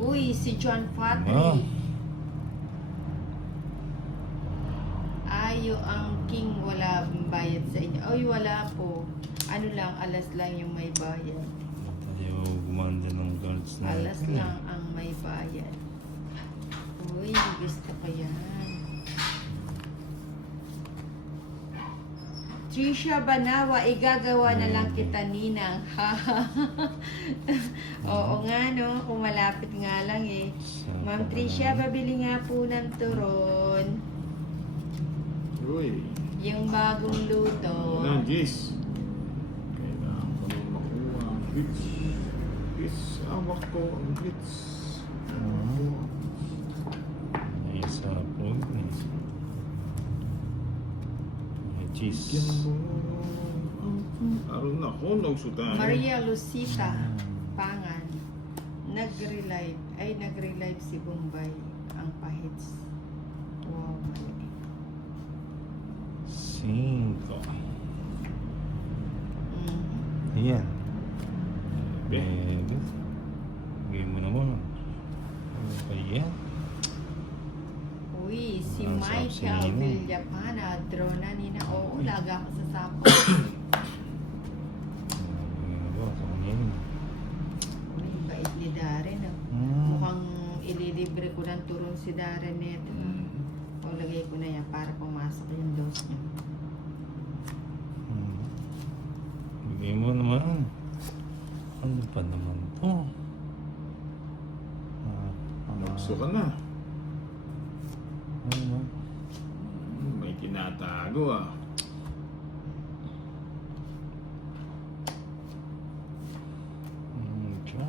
Uy, si John Ah. Fatry. Ayo ang king wala bayad sa inyo. Uy, wala po. Ano lang, alas lang yung may bayad. Tayo gumanda ng cards na. Alas lang ang may bayad. Uy, gusto ko yan. Trisha Banawa, igagawa na lang kita, Ninang. Oo nga, no? Kung malapit nga lang eh. Ma'am Trisha, babili nga po ng turon. Uy. Yung bagong luto. Ano, Jis? Kailangan ko nang makuha ang grits. Grits. Awak ko ang grits. May sapog. May cheese. Yan mo. Aron na ako, nagsutan. Maria Lucita Pangan. Nag-relive si Bombay ang pahits. Wow, mali. 5. Ayan. Pwede. Bigay mo naman. Ano pa yan? Uy, si Ang sarap Michael singin. Villapana, draw na nina. Oo, laga ako sa sapo. Ano ba? Sangin. Uy, bait ni Darren. Ah. Mukhang ililibre ko ng turun si Darren neto. O, lagay ko na yan para pumasok yung dose niya. Bigay mo naman. Ano pa naman to? Nagsu ka na. Ano? May tinatago ah. Tiyo.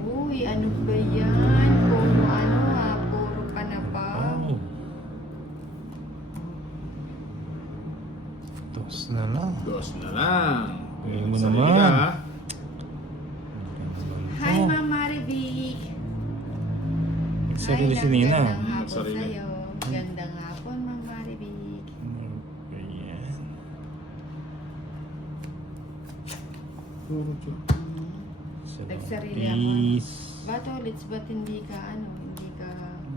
Uy, ano ba yan? Puro ano ah, puro panapa. Oh. Dos na lang. Dos na lang. Bigay mo Sarili naman. ka, ah. Hi, Ma'am Marivic. Nagsarili si Nina. Gandang hapon Nagsarili. sa'yo. Gandang hapon, Ma'am Marivic. Ayan. Puro siya. Nagsarili ako. Peace. Ba't ulit, ba't hindi ka hindi ka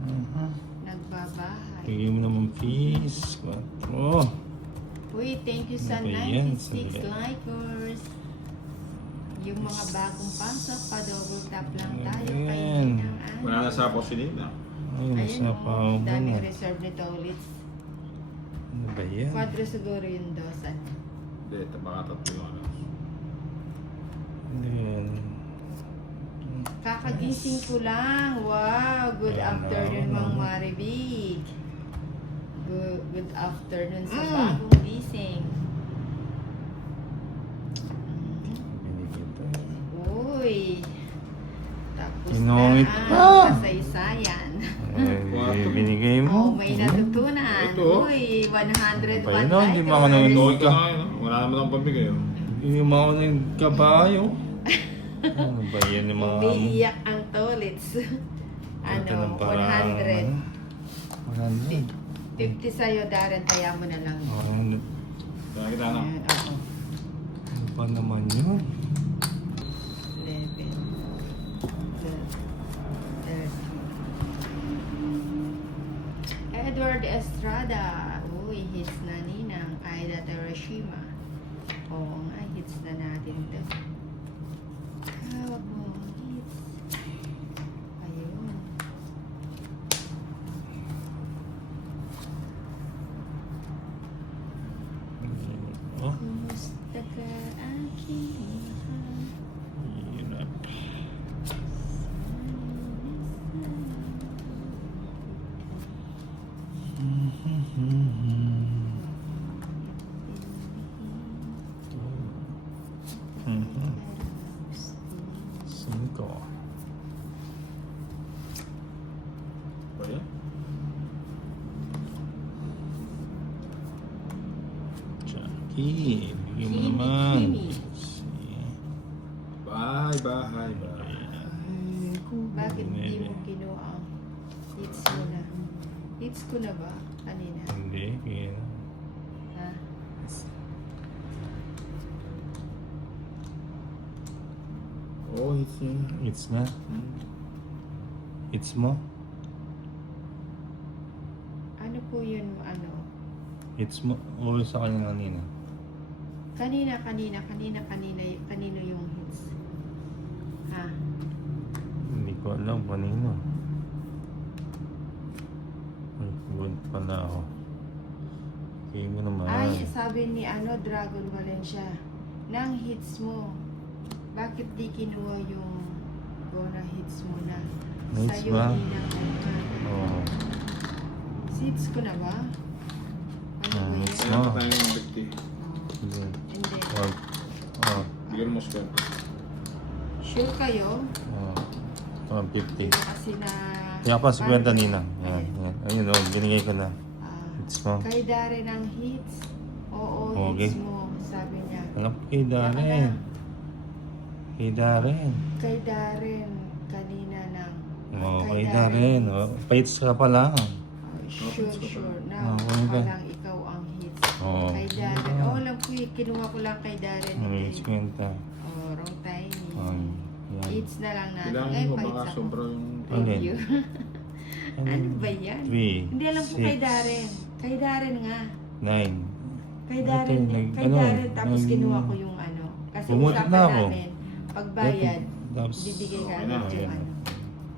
Mhm. nagbabahay? Bigay mo naman peace. 4. Uy, thank you sa Ano ba yan? 96 Sandali. likers. Yung mga bagong pasok pa, double tap lang tayo. Ayan. Kay Ninang Wala na sa ako si Nina. Ay, Ayun, nasa oh, pa mo. daming reserve nito ulit. Ano ba yan? 4 siguro yung dosan. Hindi, baka tatlo yung ano. Ano yan? Kakagising ko lang. Wow, good Ayan, afternoon, oh. Mang Maribig. Good afternoon sa Mm. bagong gising. Binigyan tayo. Uy, tapos Inungit na pa. ang kasaysayan. Ay, binigay Oh, mo. may natutunan. Ito. Uy, 101 Ano ba yun? Hindi mo ako likers. nang Inuwi ka nga yun. ah. Wala naman akong pamigay. oh. Yung mga ng kabayo. Ano ba yan yung mga... Umiiyak ang tolits. Ito ng Ano, parang, 100. 100. 50 sa'yo, Darren, kaya mo na lang. 100. Kaya kita na. Ayan, oo. Ano pa naman yun? 11, 12, 13. Edward Estrada. Uy, hits na Ninang. Aida Terashima. Oo nga, hits na natin to. Hawak mo ang hits. Ayun. Oh, Kumusta ka, aking mahal? hirap. Cinco. Ba yan? Jackie, bigyan mo Kimi, naman. Kimi. Bahay, bahay, bahay. Bakit hindi mo kinuha ang hits mo na? Hits ko na ba kanina? Hindi, kaya... Ha? Oo, hits niya. It's na. It's mo. Ano po yun, ano? It's mo. O sa kanya kanina. Kanino yung hits? Ha? Hindi ko alam kanina. Ay, buwan pala ako. Kaya mo naman. Ay, sabi ni ano, Dragon Valencia, nang hits mo, bakit di kinuha yung na hits mo na? Hits Sa'yo ba? ninang Oo. hits ko na ba? Ano ba Hits yan? mo. Kaya pa tayo ng 50. Hindi. Hindi. Wag. Oh. Bigyan mo square. Sure kayo? Oh. 150. Kasi na... Kaya pa 50 Paano- nina. Yan. Yan. Ayun o. Binigay ko na. Ah, Hits mo. kay Darren ang hits. Oo, Okay. hits mo. Sabi niya. Alam ko kay Darren. Kay Darren. Kay Darren, kanina ng... Oo, kay Darren. Oh, paits ka pa lang. Sure. Na Okay ba? parang ikaw ang hits. Oo. Kay Darren. Oh, alam ko eh. Kinuha ko lang kay Darren. May Eh. 50. Oh, wrong timing. Ay, yan. Hits na lang natin. Kailangan Ngayon mo pa baka hits ako. sobra yung... Thank Okay. you. Ano ba yan? 3, Hindi alam ko kay Darren. Kay Darren nga. 9. Kay Darren. Ito, Kay ano, Darren. Tapos nag- kinuha ko yung ano. Kasi Pumunta usapan na ako. namin. Pagbayad, Tapos, bibigay ka Okay na, agad yung ayan. ano.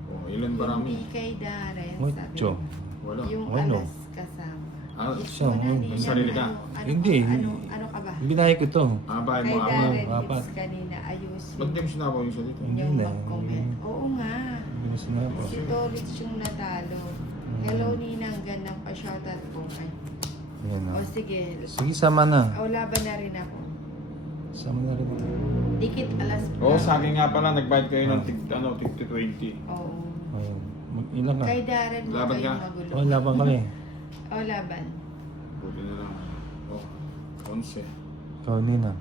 Oh, ilan ba Hindi rami? kay Darren. Mucho. Wala. Yung Ano? alas kasama. Ah, siya, Ito na, oh, Nina, sarili ka? Hindi. Ano ka ba? binayad ko to. bahay Kay mo ako. Darren, apat. hits kanina. Ayusin. Ba't di mo sinabaw yung salita? Hindi Yung na. mag-comment. Oo nga. Hindi ko sinabi. Si Torich yung natalo. Hello Ninang, gandang pa-shoutout po. Ay. Yan O na. sige. Sige, sama na. O laban na rin ako. Sama na rin. Dikit alas. Oo, sa akin nga pala, nagbayad kayo ng tig 20. Oo. Ayun. Ilan ka? Kay Darren mo Laban kayong ka? magulo. Oh, laban kami. O laban. Buti na lang. Oh, 11. Ikaw, Nina.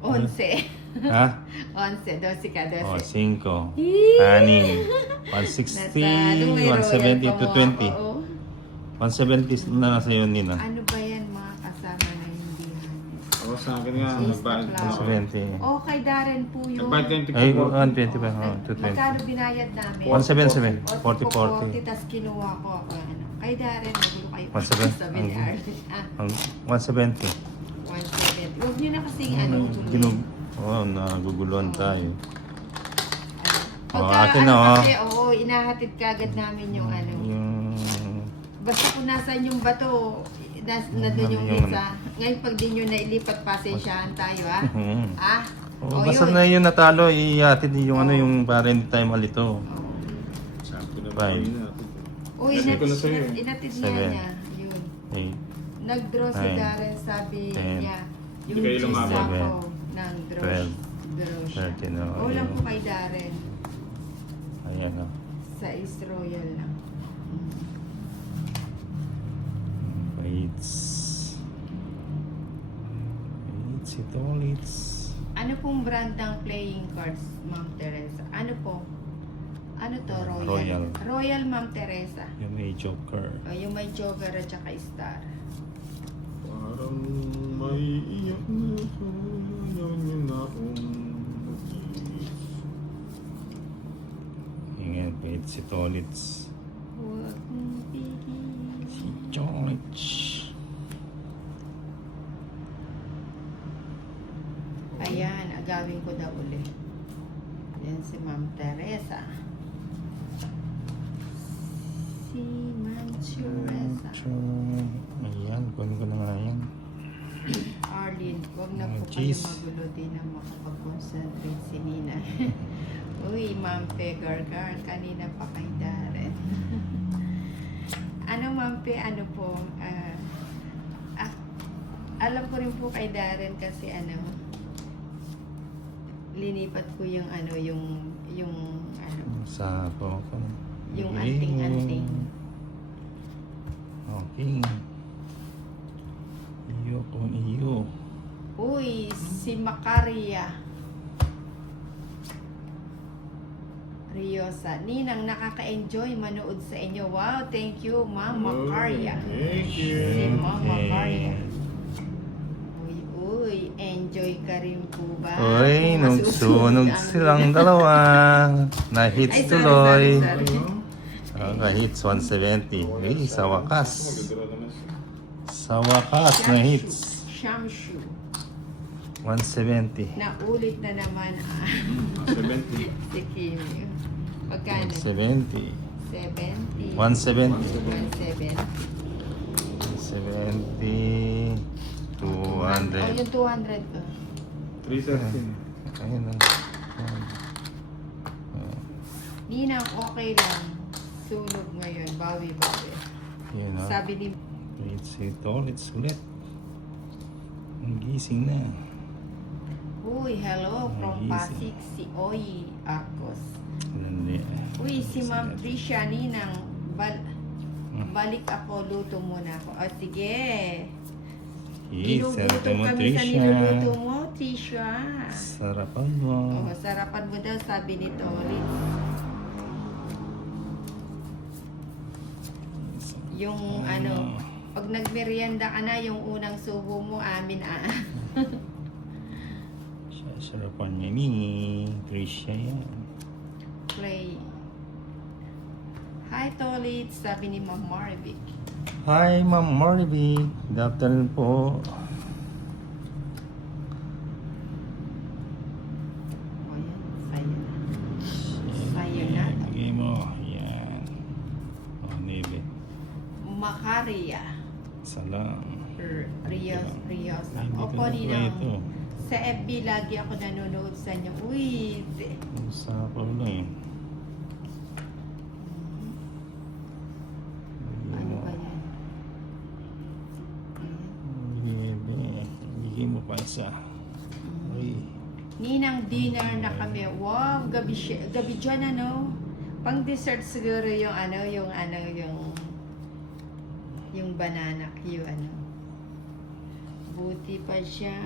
11. Ha? 11. 12 ka, 12. Oh, 5. Hii! 6. 160, Natalo, may royal 170 pa to mo 20. ako, oh. 170 na nasa iyo, Nina. Ano ba yan mga kasama na hindi hanis? Oo, sa akin nga, Is nagbayad the ko. flower. 170. O kay Darren po yun. Nagbayad kayo ng tig Ay, 40. 120 pa. Oh, Magkano 220. binayad namin? 177. 40, 40. tas kinuha ko ako. Ano. Kay Darren, magulo kayo. 170. Sabi ni Arlen. Ah, Ang 170. 170. Huwag nyo na kasing ano, tuloy. Naguguluhan tayo. Pagka, Oh, akin ano na, oh. kasi, oo, inahatid kagad namin yung ano. Basta kung nasan yung bato, nandun yung Yung- isa. Ngayon, pag di nyo nailipat, pasensyahan tayo, ah. Mhm. Ah? Oh, O, basta yun. na yung natalo, iatid yung ano yung para hindi tayo malito. Sakto na Five. naman natin. Uy, Sabi ko na sa'yo eh. inatid nga Seven. niya. Yun. Okay. Nag-draw si Nine. Darren, sabi Ten. niya. Hindi Yung kayo gisa lumabas. ko ng draw. 12. Draw siya. 13, oh, O lang ayun. po kay Darren. Ayan o. Sa East Royal lang. Waits. Waits, ito waits. Ano pong brand ng playing cards, Ma'am Teresa? Ano po? Ano to? Royal? Royal. Royal, Ma'am Teresa. Yung may joker. O, yung may Joker at saka Star. Parang may iyak na ayaw niyo na akong mag-iis. Ayan, waits, ito waits. Huwag mong pigil. Si Chocolates. Ayan, agawin ko daw ulit. Yan si Ma'am Teresa. Si Ma'am Teresa. Ayan, kunin ko na nga yan. Arlene, huwag na po kayo Cheese. magulo din na makapag-concentrate si Nina. Uy, Ma'am Pegargar, kanina pa kay Darren. Ano, Ma'am Pe, ano po, alam ko rin po kay Darren kasi ano, linipat ko yung ano, yung ano, Sa ako. Yung anting-anting. Okay. Iyo kung iyo. uy, si Macaria Riosa. Ninang, nakaka-enjoy manood sa inyo. Wow, thank you, Ma'am Macaria. Thank Si you. Ma'am Macaria. Uy, enjoy ka rin. rin po ba? Uy, Kung nagsunog masusunog ang- silang dalawa. Na-hits Ay, sorry, tuloy. sorry, sorry. Na-hits 170. Uy, sa wakas. Mag-draw naman siya. Sa wakas, na-hits. Shamshu. 170. Naulit na naman 70. si Kimi. Pagkano? 170. 70. 170. 170. 170. Oh, 200. yung 200 ko. 313. Ayun na. Ninang, okay lang. Sunog ngayon. Bawi-bawi. Yun na. Sabi ni... It's ulit. Ang gising na. Uy, hello from Easy. Pasig, si Oy Arcos. Hindi. Uy, si Ma'am Tricia, Ninang, balik ako, luto muna ako. O, sige. Yes, sarap Ginugutom mo, kami sa Trisha. niluluto mo, Tricia. Sarapan mo. Oh, sarapan mo daw, sabi ni Tolit. Yung ano, pag nagmerienda ka na, yung unang subo mo, amin Sarapan niya ni Trisha yan. Play. Hi, Tolit, sabi ni Ma'am Marvic. Hi, Ma'am Marvy. Good afternoon po. O yan, sayo na. Sayo na. Lagay mo. Yan. O, nili. Makaria. Isa lang. Rios. Ay, hindi ko Opo, na Ninang. ito. Sa FB, lagi ako nanonood sa inyo. Uy, Usapan lang eh. ano ba yan? Bigyan mo pa isa. Uy. Ninang, dinner na kami. Wow, gabi dyan, ano? Pang dessert siguro yung yung banana Q, ano. Buti pa siya.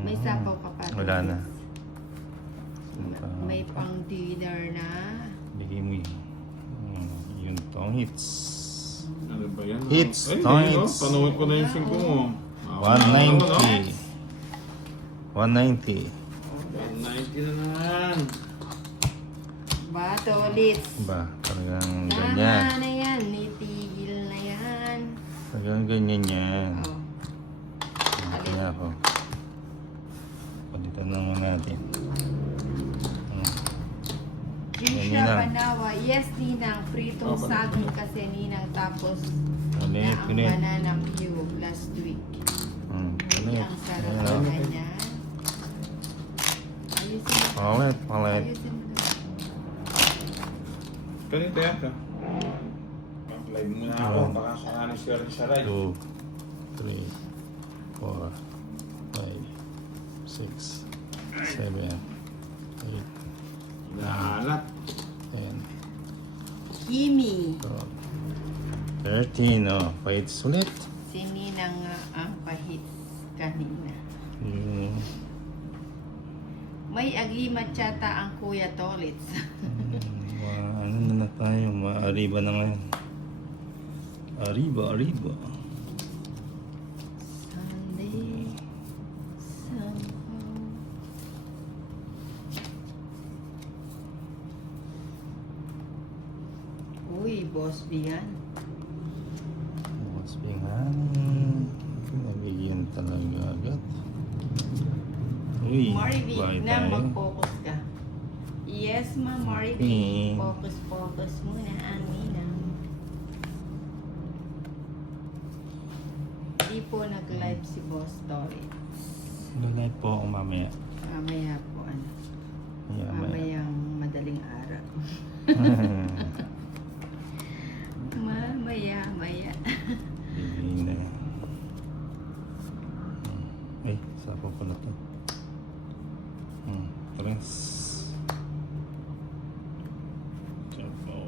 May sapaw ka pa. Wala na. May pang dinner na. Bigyan mo yun. Yun tong hits. Ano ba yan? Hits, Ay, points. Panuhin ko na yung 5 mo. 190. 190. 190 na naman. Bato ulit. Ba, talagang Tama ganyan. na yan. Nitigil na yan. Talagang ganyan yan. Oh. Kaya ako. Palitan naman natin. Trisha Ninang. Panawa. Yes, Ninang. Pritong Oh, saging kasi, Ninang. Tapos Ulit, na ang ulit. banana cube last week. Ay, Ulit. ang sarap Ayan, na oh. ganyan. Ayusin mo. Ulit, ulit. Ayusin mo. Ganito yan ka. Mag-live muna ako. Baka saan siya rin sa live. 2, 3, 4, 5, 6, 7, 8, Nahalat. 10, Kimi. 13. Oh, pahits ulit. Si Ninang ang pahit kanina. Yung May agimat yata ang Kuya Tolits. ano na tayo, ma-arriba na ngayon. Arriba. Sunday, somehow. Uy, boss bigan. Mas bingan. Nabigyan talaga agad. Uy, Marivic bye na tayo. mag-focus ka. Yes, ma'am, Marivic. Okay. Focus muna ang Ninang. Di po nag-live si Boss Tolits. Lalay po ako mamaya. Mamaya po, ano. Mamaya. Mamayang madaling araw. Maya. Bibigyan na yan. Ay, sapa pala to. Tres. Sapaw.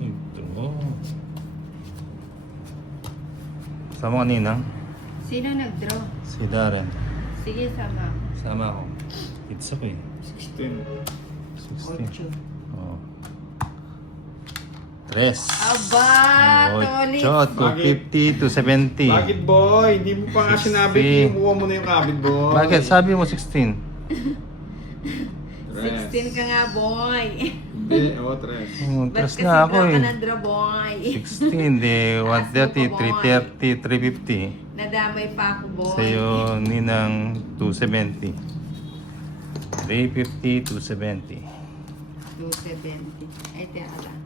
Ito. Sama kanina? Sino nag-draw? Si Darren. Sige, sama. Sama ako. Pizza ko eh. 16. 16. 8. Oo. Tres. Aba, Tolit. Ocho, 250 to 70. Bakit boy? Hindi mo pa nga sinabi, kinuha mo na yung kabit boy. Bakit? Sabi mo 16. 16 ka nga, boy. Hindi, tres. Ba't Tres kasi na ako ka eh. ng dra, boy? 16, de 130, 330, 350. Nadamay pa ako, boy. Sa'yo, Ninang, 270. 350, 270. 270. Ay, teka lang.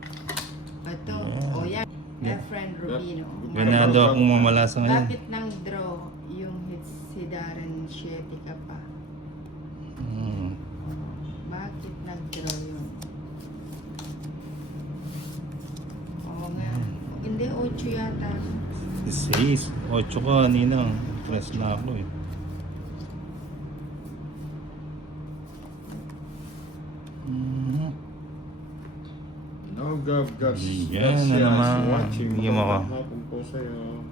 Ito, o yan. Efren Rubino. Ganado akong mamalasa ngayon. Bakit nang draw yung hits si Darren Shetty ka pa? Hmm. Bakit nag-draw yun? Oo nga. Hindi, 8 yata. 6. 8 ka, Ninang. Tres na ako eh. Hmm. No, Gab, Yan na naman. watching. Bigyan mo ako. Hapon po sa'yo.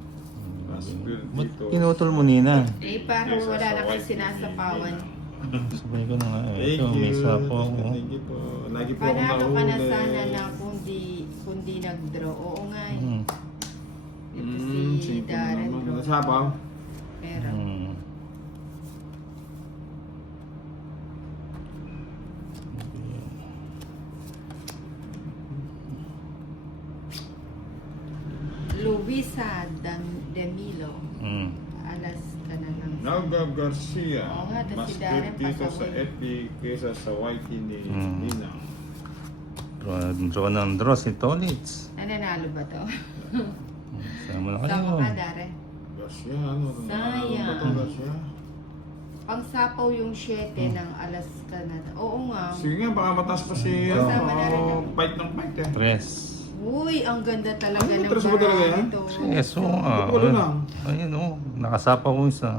Aspir Ba't dito. pinutol mo, Nina? Eh, parang wala na kayo sinasapawan. Sabay ko na nga. Thank Ito, may you. sapo ako. Thank you po. Lagi po akong Panalo ka na nahuli. sana na kung di nag-draw. Oo nga eh. Hmm. Ito si Sipon Darren naman. draw. Nasapaw? Pero, Hmm. Luisa Demilo. Hmm. Alas ka na lang. Now, Gab Garcia. Oo nga, tas Mas si Darren cute dito sa pasaway. FB kesa sa YT ni Hmm. Nina. Draw ng draw si Tolitz. Nananalo ba to? Sama na Sama kayo. ka, Dare. Garcia, ano? Sayang. Ano ba to, Garcia? Pangsapaw yung 7 ng alas ka na. Oo nga. Sige nga, baka mataas pa si Kasama na rin fight ng fight eh. Tres. Uy, ang ganda talaga Ano, ng tres ba talaga yan? nito. Yes, oo nga. Wala lang. Ayun, oh. Nakasapa ko isa.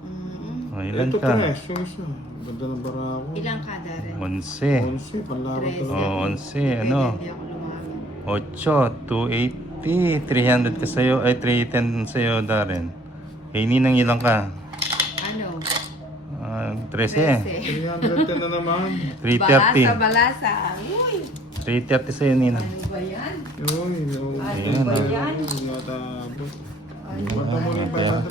Mm-mm. Oh, ilan Ito ka? tres, yung isa. Ganda ng barako. Ilang ka, Dare? 11. 11, panlaban Tres. to. Oh, 11. Pwede, Ano? Hindi ako lumaban. 8, 280, 300 ka sa'yo, ay 310 sa'yo, Darren. Kay Ninang ilang ka? Ano? 13. 310 na naman. 330. Balasa. Uy, 330 sa'yo, Ninang. ano ba yan? Yun, yun. Ano Ayan, ba ah. yan? Natabot. Ano? Bata mo rin pa Kaya- yan.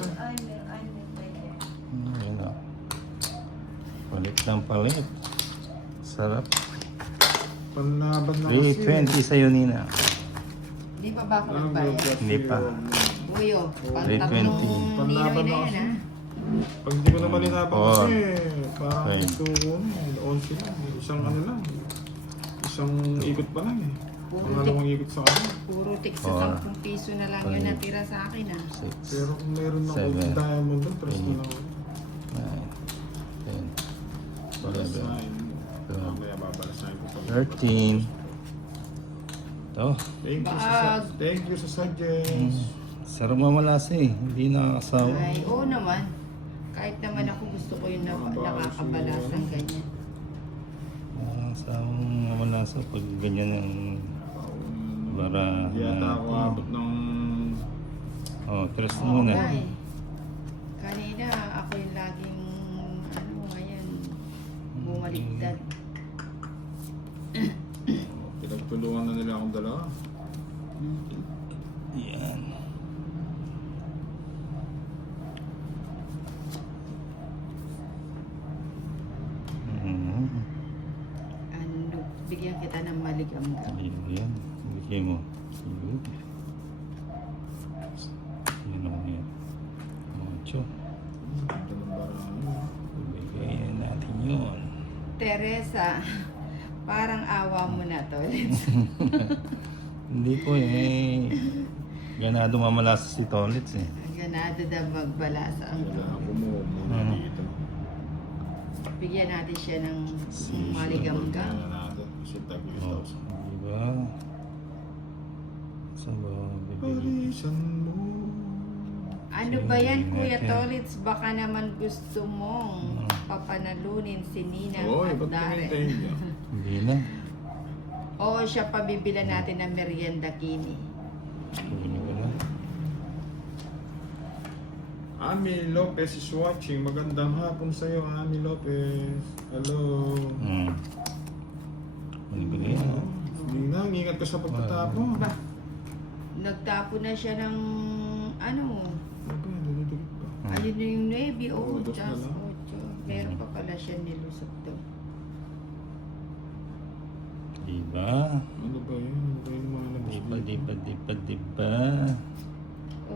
Ayun, oh. Palit lang palit. Sarap. Panlaban na kasi. 320 sa'yo, Nina. Di pa ba ako Ang nagbayad? Garcia. Hindi pa. Uy, oh. Pang 320. tatlong Panlaban Ninoy na na yan, kasi. ha? Pag hindi ko naman linabang Oh. kasi, parang Right. ito, 11 lang. Isang ano lang. Isang ikot pa lang eh. Puro Pangalawang ikot sa kanya. Puro tig sa Oh. 10 piso na lang yun natira sa akin, ha? 6, Pero kung meron ako Seven. diamond doon, tres na Eight. lang ako. 9, 10, Balasahin 11, mo. Mamaya babalasahin ko pa. 13. Ito. Thank you sa suggest. Sarap mamalasa eh. Hindi nakakasawa. Ay, oo naman. Kahit naman ako gusto ko yung nakakabalasang ganyan. Nakakasawang mamalasa pag ganyan ang bara. Yata ako abot ng Oh, tres Oo muna. nga eh. Kanina ako yung laging ngayon bumaliktad. pinagtulungan na nila akong dalawa. Yan. Mhm. Ano, bigyan kita ng maligam-gam. Yan. Bigay mo. Yun. Yan ako yan. Ocho. Ganda ng barangay. Bigay natin yun. Teresa, parang awa mo na to. Hindi ko eh. Ganado mamalasa si Tolitz eh. Ganado daw magbalasa ang Wala ako mo muna Mhm. dito. bigyan natin siya ng Sige. maligam-gam. Kaya natin kasi taglis Oh, daw sa diba? Saan ba bibili? parisan mo. Ano ba yan, Kuya Tolitz? Baka naman gusto mong papanalunin si Nina Oy, at ba't Darren. pinintay niya? Hindi na. Oo, siya pabibilan natin ng merienda kini. Hindi ko na. Ami Lopez is watching. Magandang hapon sa'yo, Ami Lopez. Hello. Hmm. Ano bigay na? Hindi na na, ingat ka sa pagtatapon. Ba? Nagtapo na siya ng ano, Ano, dududugit pa. ayun na yung 9 o Oo, dos na tas lang. 8. Meron pa pala siya nilusok doon. Diba? Ano ba yun? Ano ba yung mga labas Diba, dito? diba? O,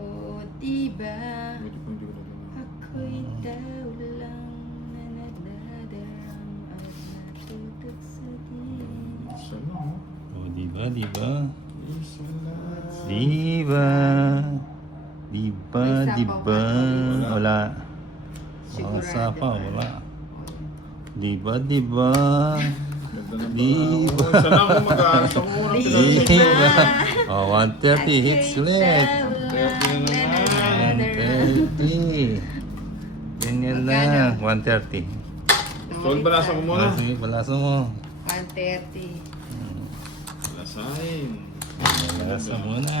diba? Medyo pa hindi ko na Ako'y tao lang na nagdadarang at natutok sa dilim. Isa lang, oh. O, diba? Isa lang. Diba? Diba? May sapaw Diba? ka? Wala. Sigurado Sa pa, ka. wala. O, Diba? Diba? Ganda ng Di baka. Isa lang ako mag-aaras ako. Diba? O, 130 hits ulit. 130 na naman. 130. Ganyan lang. 130. Sol, balasan ko muna. Sige, balaso mo. 130. Balasahin. Balasa muna.